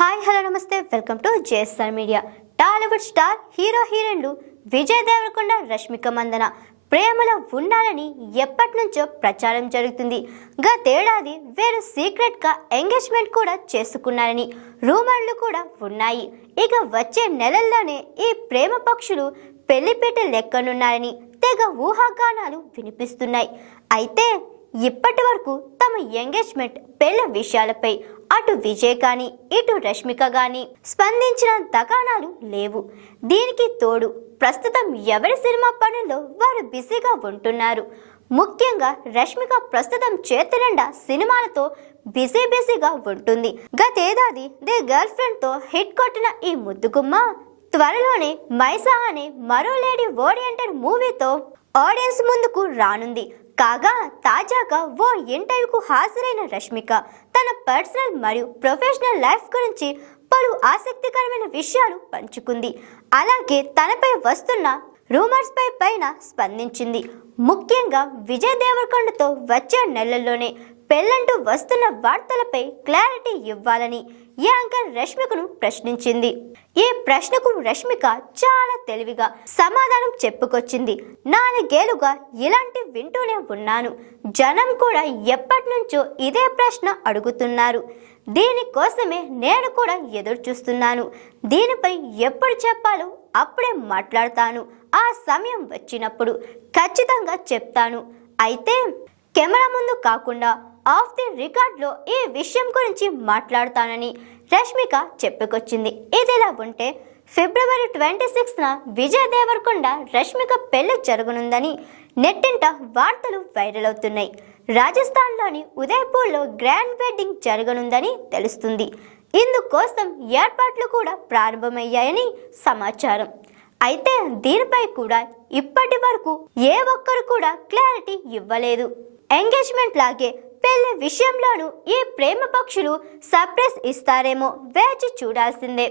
Hi hello నమస్తే welcome to JSR media. Tollywood star hero హీరోయిన్లు విజయ్ దేవరకొండ, రష్మిక మందన ప్రేమలో ఉన్నారని ఎప్పటి నుంచో ప్రచారం జరుగుతుంది. గతేడాది వీరు సీక్రెట్గా ఎంగేజ్మెంట్ కూడా చేసుకున్నారని రూమర్లు కూడా ఉన్నాయి. ఇక వచ్చే నెలల్లోనే ఈ ప్రేమ పక్షులు పెళ్లిపీట లెక్కనున్నారని తెగ ఊహాగానాలు వినిపిస్తున్నాయి. అయితే ఇప్పటి వరకు తమ ఎంగేజ్మెంట్ పెళ్లి విషయాలపై అటు విజయ్ కానీ ఇటు రష్మిక కానీ స్పందించిన దగానాలు లేవు. దీనికి తోడు ప్రస్తుతం ఎవరి సినిమా పనుల్లో వారు బిజీగా ఉంటున్నారు. ముఖ్యంగా రష్మిక ప్రస్తుతం చేతినిండా సినిమాలతో బిజీగా ఉంటుంది. గతేడాది ది గర్ల్ ఫ్రెండ్ తో హిట్ కొట్టిన ఈ ముద్దుగుమ్మ త్వరలోనే మైసా అనే మరో లేడీ ఓరియంటెడ్ మూవీతో ఆడియన్స్ ముందుకు రానుంది. కాగా తాజాగా ఓ ఇంటర్వ్యూకు హాజరైన రష్మిక తన పర్సనల్ మరియు ప్రొఫెషనల్ లైఫ్ గురించి పలు ఆసక్తికరమైన విషయాలు పంచుకుంది. అలాగే తనపై వస్తున్న రూమర్స్ పైన స్పందించింది. ముఖ్యంగా విజయ్ దేవరకొండతో వచ్చే నెలల్లోనే పెళ్లంటూ వస్తున్న వార్తలపై క్లారిటీ ఇవ్వాలని యాంకర్ రష్మికను ప్రశ్నించింది. ఈ ప్రశ్నకు రష్మిక చాలా తెలివిగా సమాధానం చెప్పుకొచ్చింది. 4 ఏళ్లుగా ఇలాంటి వింటూనే ఉన్నాను. జనం కూడా ఎప్పటి నుంచో ఇదే ప్రశ్న అడుగుతున్నారు. దీనికోసమే నేను కూడా ఎదురు చూస్తున్నాను. దీనిపై ఎప్పుడు చెప్పాలో అప్పుడే మాట్లాడతాను. ఆ సమయం వచ్చినప్పుడు ఖచ్చితంగా చెప్తాను. అయితే కెమెరా ముందు కాకుండా ఆఫ్ ది రికార్డ్లో ఈ విషయం గురించి మాట్లాడతానని రష్మిక చెప్పుకొచ్చింది. ఇదిలా ఉంటే ఫిబ్రవరి 26న విజయ్ దేవరకొండ రష్మిక పెళ్లి జరగనుందని నెట్టింట వార్తలు వైరల్ అవుతున్నాయి. రాజస్థాన్లోని ఉదయ్పూర్లో గ్రాండ్ వెడ్డింగ్ జరగనుందని తెలుస్తుంది. ఇందుకోసం ఏర్పాట్లు కూడా ప్రారంభమయ్యాయని సమాచారం. అయితే దీనిపై కూడా ఇప్పటి వరకు ఏ ఒక్కరు కూడా క్లారిటీ ఇవ్వలేదు. ఎంగేజ్మెంట్ లాగే పెళ్లి విషయంలోనూ ఈ ప్రేమ పక్షులు సర్ప్రైజ్ ఇస్తారేమో వేచి చూడాల్సిందే.